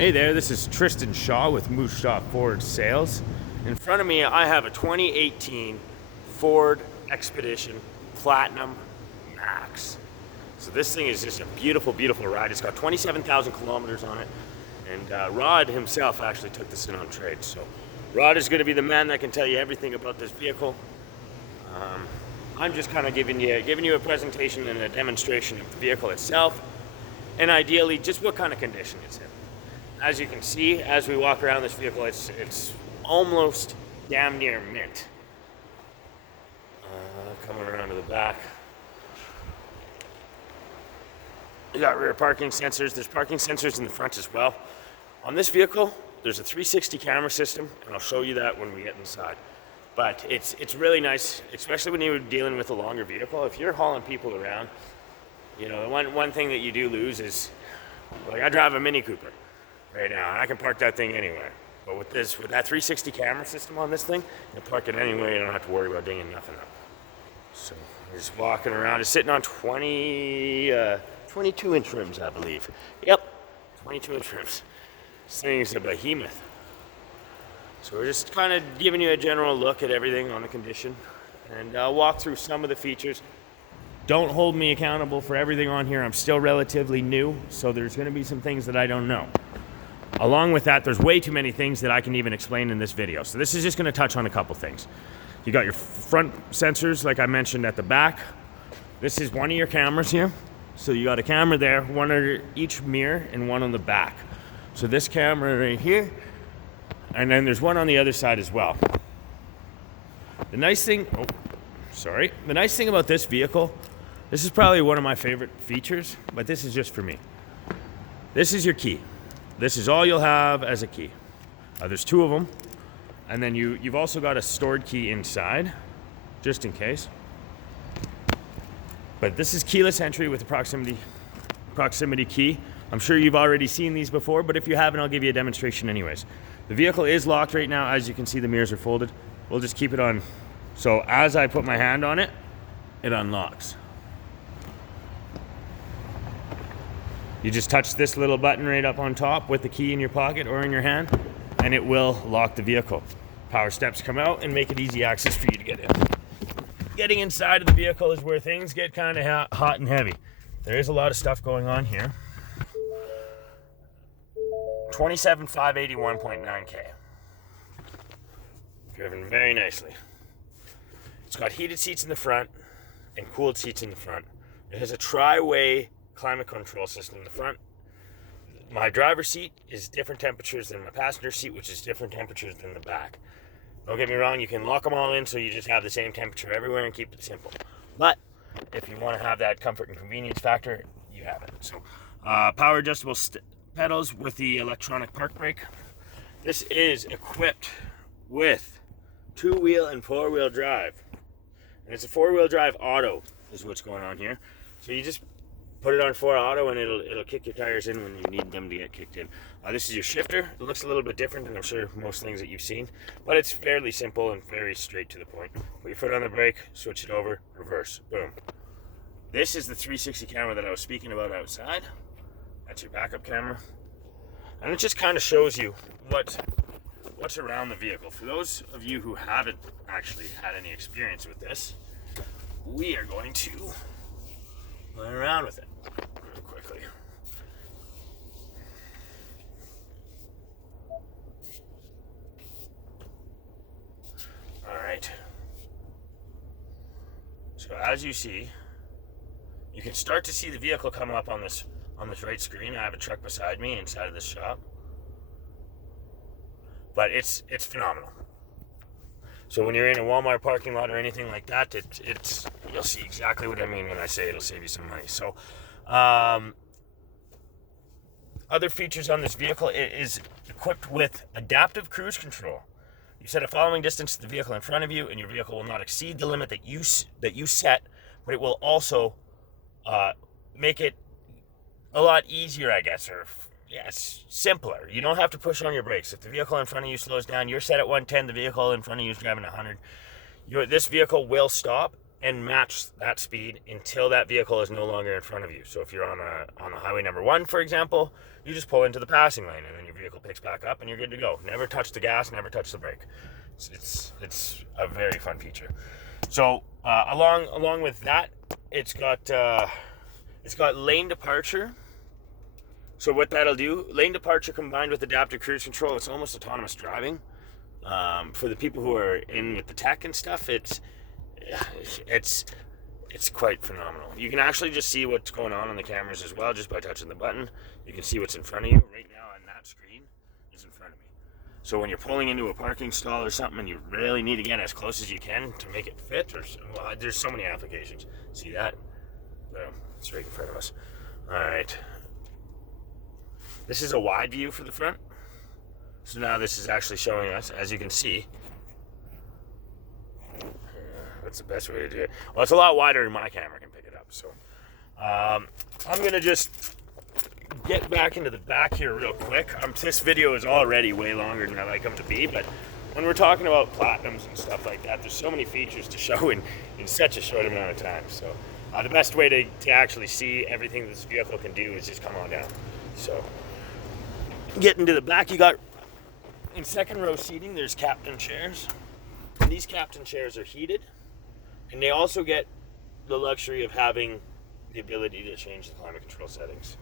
Hey there, this is Tristan Shaw with Moose Shaw Ford Sales. In front of me, I have a 2018 Ford Expedition Platinum Max. So this thing is just a beautiful, beautiful ride. It's got 27,000 kilometers on it. And Rod himself actually took this in on trade. So Rod is going to be the man that can tell you everything about this vehicle. I'm just kind of giving you a presentation and a demonstration of the vehicle itself, and ideally just what kind of condition it's in. As you can see, as we walk around this vehicle, it's almost damn near mint. Coming around to the back. You got rear parking sensors. There's parking sensors in the front as well. On this vehicle, there's a 360 camera system, and I'll show you that when we get inside. But it's really nice, especially when you're dealing with a longer vehicle. If you're hauling people around, you know, the one thing that you do lose is, like, I drive a Mini Cooper right now, and I can park that thing anywhere. But with that 360 camera system on this thing, you can park it anywhere. You don't have to worry about dinging nothing up. So we're just walking around. It's sitting on 22-inch rims, I believe. Yep, 22-inch rims. This thing's a behemoth. So we're just kind of giving you a general look at everything on the condition, and I'll walk through some of the features. Don't hold me accountable for everything on here. I'm still relatively new, so there's going to be some things that I don't know. Along with that, there's way too many things that I can even explain in this video. So this is just going to touch on a couple things. You got your front sensors, like I mentioned, at the back. This is one of your cameras here. So you got a camera there, one under each mirror and one on the back. So this camera right here, and then there's one on the other side as well. The nice thing about this vehicle, this is probably one of my favorite features, but this is just for me. This is your key. This is all you'll have as a key. There's two of them, and then you've also got a stored key inside, just in case. But this is keyless entry with a proximity key. I'm sure you've already seen these before, but if you haven't, I'll give you a demonstration anyways. The vehicle is locked right now. As you can see, the mirrors are folded. We'll just keep it on. So as I put my hand on it, it unlocks. You just touch this little button right up on top with the key in your pocket or in your hand, and it will lock the vehicle. Power steps come out and make it easy access for you to get in. Getting inside of the vehicle is where things get kind of hot and heavy. There is a lot of stuff going on here. 27,581.9K. Driven very nicely. It's got heated seats in the front and cooled seats in the front. It has a tri-way climate control system in the front. My driver's seat is different temperatures than my passenger seat, which is different temperatures than the back. Don't get me wrong, you can lock them all in so you just have the same temperature everywhere and keep it simple. But if you want to have that comfort and convenience factor, you have it. So power adjustable pedals with the electronic park brake. This is equipped with 2-wheel and 4-wheel drive. And it's a 4-wheel drive auto is what's going on here. So you just put it on 4 auto and it'll kick your tires in when you need them to get kicked in. This is your shifter. It looks a little bit different than I'm sure most things that you've seen, but it's fairly simple and very straight to the point. Put your foot on the brake, switch it over, reverse, boom. This is the 360 camera that I was speaking about outside. That's your backup camera. And it just kind of shows you what's around the vehicle. For those of you who haven't actually had any experience with this, we are going to play around with it real quickly. Alright. So as you see, you can start to see the vehicle come up on this right screen. I have a truck beside me inside of this shop. But it's phenomenal. So when you're in a Walmart parking lot or anything like that, you'll see exactly what I mean when I say it'll save you some money. So other features on this vehicle, it is equipped with adaptive cruise control. You set a following distance to the vehicle in front of you, and your vehicle will not exceed the limit that you set, but it will also make it a lot easier, I guess, or yes, simpler. You don't have to push on your brakes. If the vehicle in front of you slows down, you're set at 110, the vehicle in front of you is driving 100. This vehicle will stop and match that speed until that vehicle is no longer in front of you. So if you're on a highway number 1, for example, you just pull into the passing lane, and then your vehicle picks back up, and you're good to go. Never touch the gas, never touch the brake. It's a very fun feature. So along with that, it's got lane departure. So what that'll do, lane departure combined with adaptive cruise control, it's almost autonomous driving. For the people who are in with the tech and stuff, it's quite phenomenal. You can actually just see what's going on the cameras as well, just by touching the button. You can see what's in front of you. Right now on that screen is in front of me. So when you're pulling into a parking stall or something, and you really need to get as close as you can to make it fit, there's so many applications. See that? It's right in front of us. All right. This is a wide view for the front. So now this is actually showing us, as you can see. That's the best way to do it. Well, it's a lot wider than my camera can pick it up. So I'm going to just get back into the back here real quick. This video is already way longer than I like them to be, but when we're talking about Platinums and stuff like that, there's so many features to show in such a short amount of time. So the best way to actually see everything this vehicle can do is just come on down. So getting to the back, you got in second row seating, there's captain chairs. And these captain chairs are heated, and they also get the luxury of having the ability to change the climate control settings.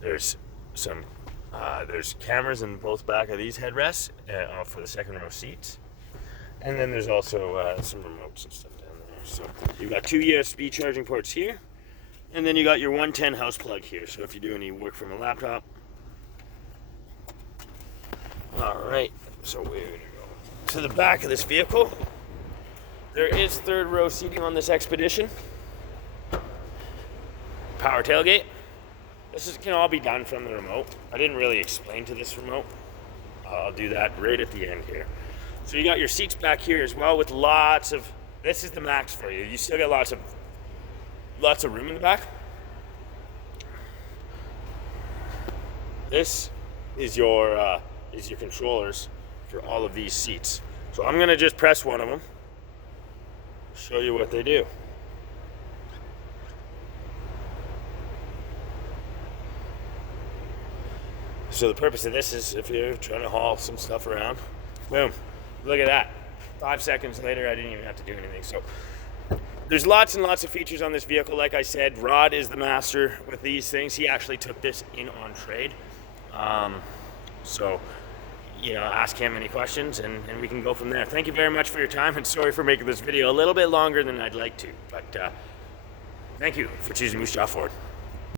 There's there's cameras in both back of these headrests for the second row seats, and then there's also some remotes and stuff down there. So you've got 2 USB charging ports here, and then you got your 110 house plug here. So if you do any work from a laptop. All right, so we're gonna go to the back of this vehicle. There is third row seating on this Expedition. Power tailgate. This can all be done from the remote. I didn't really explain to this remote. I'll do that right at the end here. So you got your seats back here as well with lots of, this is the max for you. You still got lots of room in the back. This is your controllers for all of these seats. So I'm gonna just press one of them, show you what they do. So the purpose of this is if you're trying to haul some stuff around, boom, look at that. 5 seconds later, I didn't even have to do anything. So there's lots and lots of features on this vehicle. Like I said, Rod is the master with these things. He actually took this in on trade. So, ask him any questions and we can go from there. Thank you very much for your time, and sorry for making this video a little bit longer than I'd like to, but thank you for choosing Moose Jaw Ford.